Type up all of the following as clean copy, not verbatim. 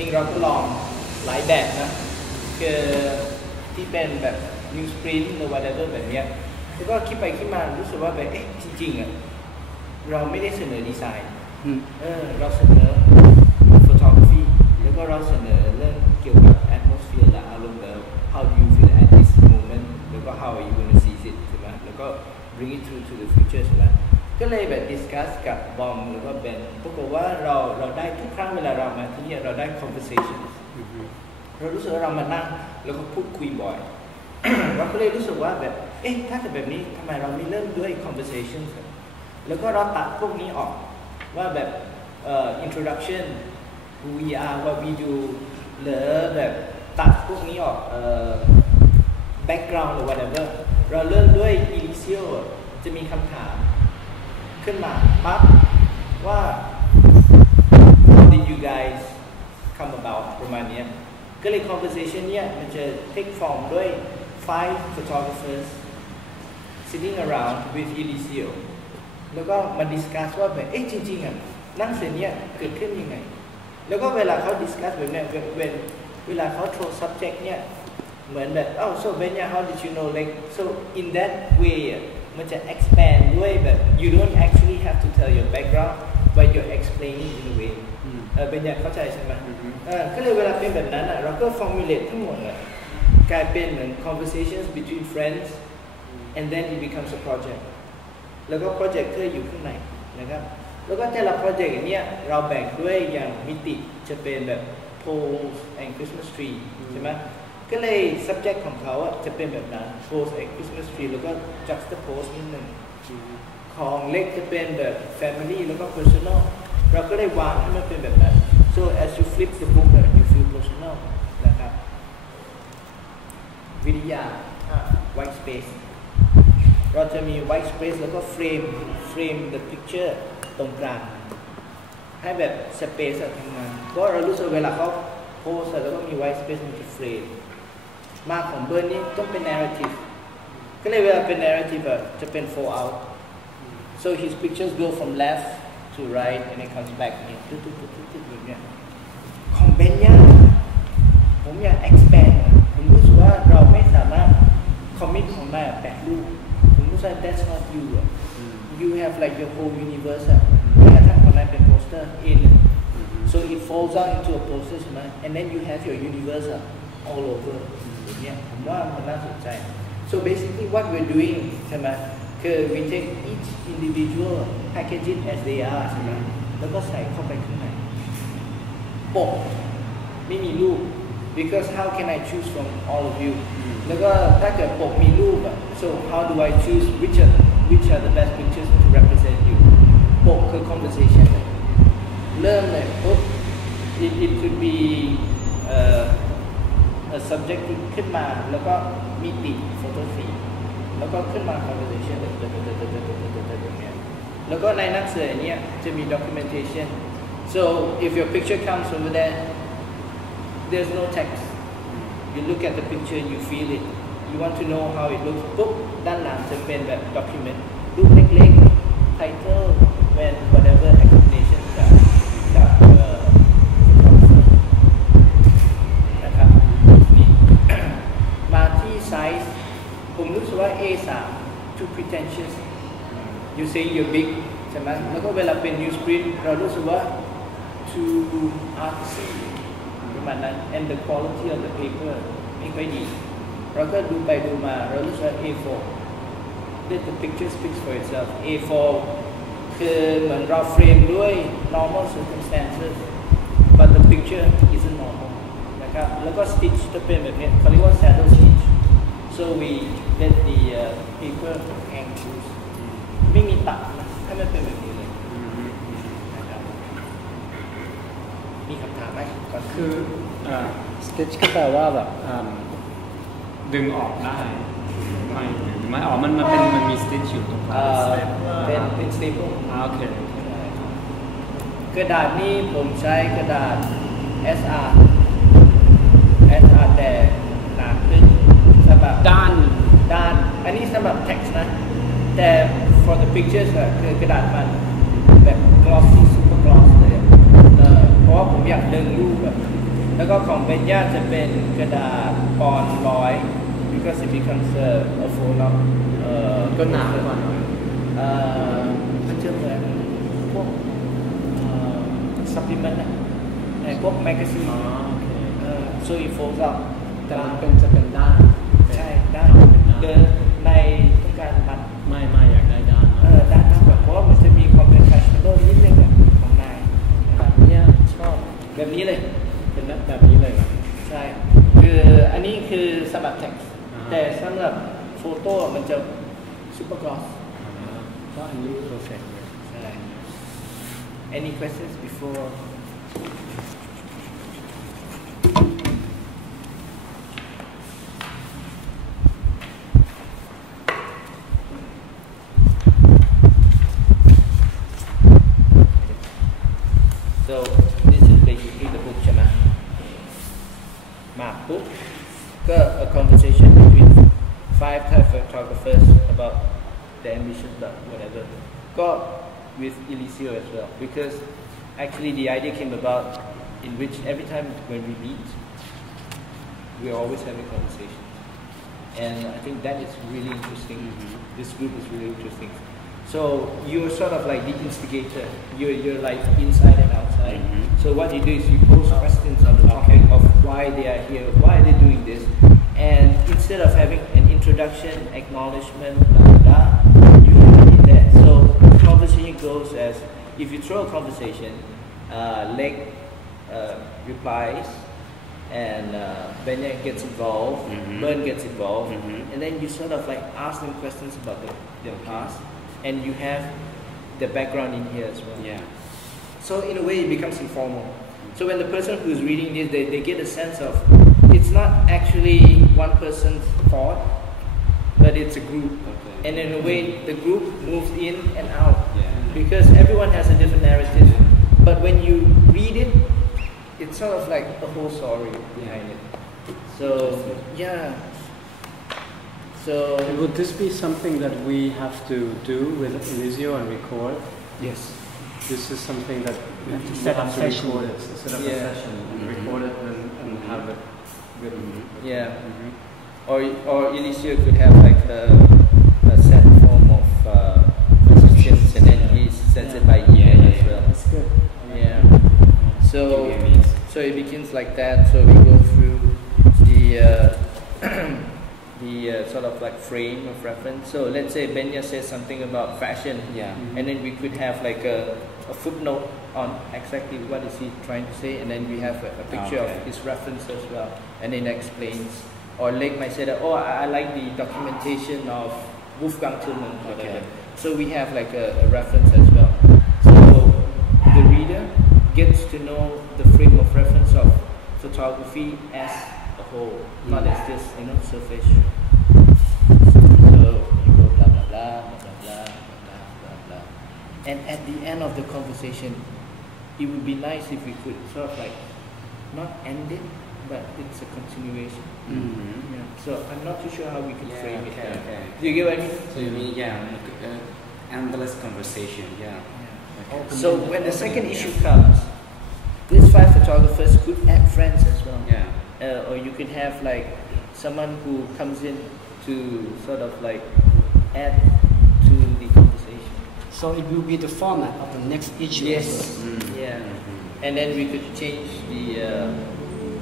ริงๆเราก็ลองหลายแบบนะคือที่เป็นแบบ new sprint หรือ whatever แบบเนี้ยแล้วก็คิดไปคิดมารู้สึกว่าแบบจริงๆอ่ะเราไม่ได้เสนอดีไซน์เราเสนอ photography แล้วก็เราเสนอเรื่องเกี่ยวกับ atmosphere และอารมณ์แบบ how do you feel at this moment แล้วก็ how are you gonna see it ใช่ไหมแล้วก็ bring it through to the future ใช่ไหมก็เลยแบบ discuss กับบอมแล้วก็เบนปรากฏว่าเราได้ทุกครั้งเวลาเรามาที่นี่เราได้ conversation เรารู้สึกว่าเรามานั่งแล้วก็พูดคุยบ่อย เราก็เลยรู้สึกว่าแบบถ้าเกิดแบบนี้ทำไมเราไม่เริ่มด้วย conversation แล้วก็เราตัดพวกนี้ออกว่าแบบintroduction who we are what we do หรือแบบตัดพวกนี้ออกbackground หรือ whatever เราเริ่มด้วย initial จะมีคำถามขึ้นมาปั๊บว่า how did you guys come about ประมาณนี้ก็เลย conversation เนี่ยมันจะ take form ด้วย 5 photographers sitting around with initial แล้วก็มา discuss ว่าแบบจริงๆอ่ะนั่งเสร็จเนี่ยเกิดขึ้นยังไงแล้วก็เวลาเขา discuss แบบเนี้ยเวลาเขา throw subject เนี่ยเหมือนแบบso Benya how did you know like so in that way มันจะ expand ด้วยแบบ you don't actually have to tell your background but you're explaining in a way Benya เข้าใจใช่ไหมก็เลยเวลาเป็นแบบนั้นเราก็ formulate ทั้งหมดกลายเป็นเหมือน conversations between friends and then it becomes a project แล้วก็ project ก็อยู่ข้างในนะครับแล้วก็แต่ละ project อย่างเนี้ยเราแบ่งด้วยอย่างมิติจะเป็นแบบ poles and Christmas tree ใช่ไหมก็เลย subject ของเขาจะเป็นแบบนั้น poles and Christmas tree แล้วก็ juxtapose นิดนึงของเล็กจะเป็นแบบ family แล้วก็ personal เราก็เลยวางให้มันเป็นแบบนั้น so as you flip the book you feel personal นะครับวิทยา white space เราจะมี white space แล้วก็ frame the picture ตรงกลางให้แบบ space ทำงานเพราะเรารู้สึกเวลาเขาโพสแล้วก็มี white space มันจะ frame มากของเบิร์นนี่ต้องเป็น narrative ก็เลยเวลาเป็น narrative จะเป็น fold out so his pictures go from left to right and it comes back เนี่ยตึ๊ดแบบนี้ของเบนเนี่ยผมอยาก expand ผมรู้สึกว่าเราไม่สามารถ commit ของนายแปะรูปผมรู้สึก that's not you you have like your whole universe แม้กระทั่งของนายเป็น poster in so it folds out into a poster ใช่ไหม and then you have your universe all over อย่างเงี้ยผมว่ามันน่าสนใจ so basically what we're doing ใช่ไหมคือ we take each individual package it as they are ใช่ไหมแล้วก็ใส่เข้าไปข้างในปกไม่มีรูป because how can I choose from all of you แล้วก็ถ้าเกิดปกมีรูปso how do I choose which are the best pictures to represent you ปกคือ conversation เริ่มเลยปุ๊บ it could be a subject ขึ้นมาแล้วก็มิติ photo feed แล้วก็ขึ้นมา conversation แล้วก็ในหนังสือเนี้ยจะมี documentation so if your picture comes over there there's no text you look at the picture you feel it you want to know how it looks ปุ๊บด้านหลังจะเป็นแบบ document รูปเล็กๆ title when whatever explanation จากนะครับนี่ มาที่ size ผมรู้สึกว่า A3 too pretentious you say you're big ใช่ไหมแล้วก็เวลาเป็น newsprint เรารู้สึกว่า too artsy ประมาณนั้น and the quality of the paper ไม่ค่อยดีเราก็ดูไปดูมาเรารู้สึกว่า A4 let the picture speaks for itself A4 คือเหมือนเราเฟรมด้วย normal circumstances but the picture isn't normal นะครับแล้วก็ stitch จะเป็นแบบนี้เขาเรียกว่า saddle stitch so we let the paper hang loose ไม่มีตัดนะให้มันเป็นแบบนี้เลยนะครับมีคำถามไหมก็คือ sketch ก็แปลว่าแบบดึงออกได้ไม่ออกมันมี stitch อยู่ตรงกลางเป็น staple โอเคกระดาษนี้ผมใช้กระดาษ SR แต่หนาขึ้นสำหรับด้านอันนี้สำหรับ text นะแต่ for the pictures คือกระดาษมันแบบ glossy super gloss เลยพ ราะว่าผมอยากดึงรูปแบบแล้วก็ของเบนย่าจะเป็นกระดาษปอนร้อย because it becomes a full of ก็หนาไปกว่าหน่อย มันจะเหมือนพวกsupplement อะในพวกแมกกาซีน อ๋อโอเค so it folds up แต่มันจะเป็นด้าน ใช่ด้านเดินในต้องการมัด ไม่อยากได้ด้าน ด้านแบบเพราะว่ามันจะมีความเป็น fashionable นิดนึงอะของนายนะครับเนี่ยชอบแบบนี้เลย เป็นแบบนี้เลยเหรอ ใช่คืออันนี้คือสำหรับ text แต่สำหรับโฟโต้มันจะ super gloss ก็อันนี้ perfect เลย ใช่ any questions before so this is basically the book ใช่ไหมมาปุ๊บก็ a conversation between 5 Thai photographers about the ambitions about whatever ก็ with Eliseo as well because actually the idea came about in which every time when we meet we are always having conversations and I think that is really interesting. This group is really interesting. So you're sort of like the instigator. You're like inside and outside. So what you do is you pose questions on the topic of why they are here, why are they doing this, and instead of having an introduction, acknowledgement, blah blah, you have it in there. So the conversation goes as if you throw a conversation, Leg replies, and Benya gets involved, Bern gets involved, and then you sort of like ask them questions about their past. And you have the background in here as well. Yeah. So in a way it becomes informal. So when the person who's reading this, they get a sense of, it's not actually one person's thought, but it's a group. Okay. And in a way the group moves in and out. Yeah. Because everyone has a different narrative. But when you read it, it's sort of like a whole story behind it. So yeah. So would this be something that we have to do with Eliseo and record? yes. This is something that we have to set up session. record it, set up Yeah. a session and record it and have it written. Yeah. Or Eliseo could have like a set form of questions and then he sends it by email as well. That's good. Yeah. So Emails. so it begins like that. So we go through the the sort of like frame of reference. So let's say Benya says something about fashion, Yeah. and then we could have like a footnote on exactly what is he trying to say, and then we have a picture Okay. of his reference as well, and then explains. Or Lake might say that, oh, I like the documentation of Wolfgang Tillman, whatever. Okay. So we have like a reference as well. So the reader gets to know the frame of reference of photography as a whole, not as just surface. So you go blah blah blah blah blah blah blah blah, and at the end of the conversation, it would be nice if we could sort of like not end it, but it's a continuation. Yeah. So I'm not too sure how we could frame it. Okay. Do you get what I mean? So you mean endless conversation? Yeah. Okay. So when the second issue comes, these 5 photographers could add friends as well. Yeah. Or you could have like someone who comes in to sort of like add to the conversation. So it will be the format of the next issue. Yes. as well. Yeah. And then we could change the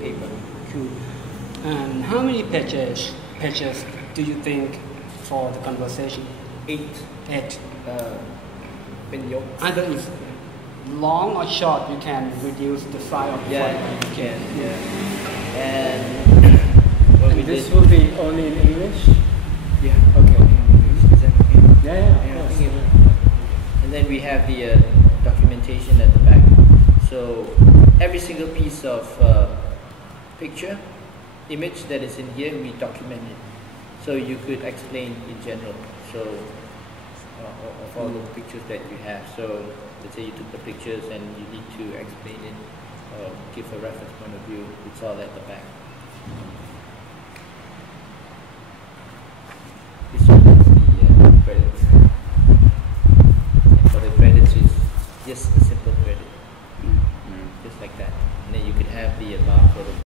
paper. Cool. And how many pages do you think for the conversation? 8 8. เป็นยก Either it's long or short, you can reduce the size of the Yeah, font. you can. Yeah. And what we And this did. will be only in English? Yeah. Okay. Is that okay? Yeah, Yeah, of I course. think it- and then we have the documentation at the back. So every single piece of picture, image that is in here, we document it. So you could explain in general. So of all the pictures that you have. So let's say you took the pictures and you need to explain it or give a reference point of view. It's all at the back. This one is the credits. And for the credits is just a simple credit, just like that. about for the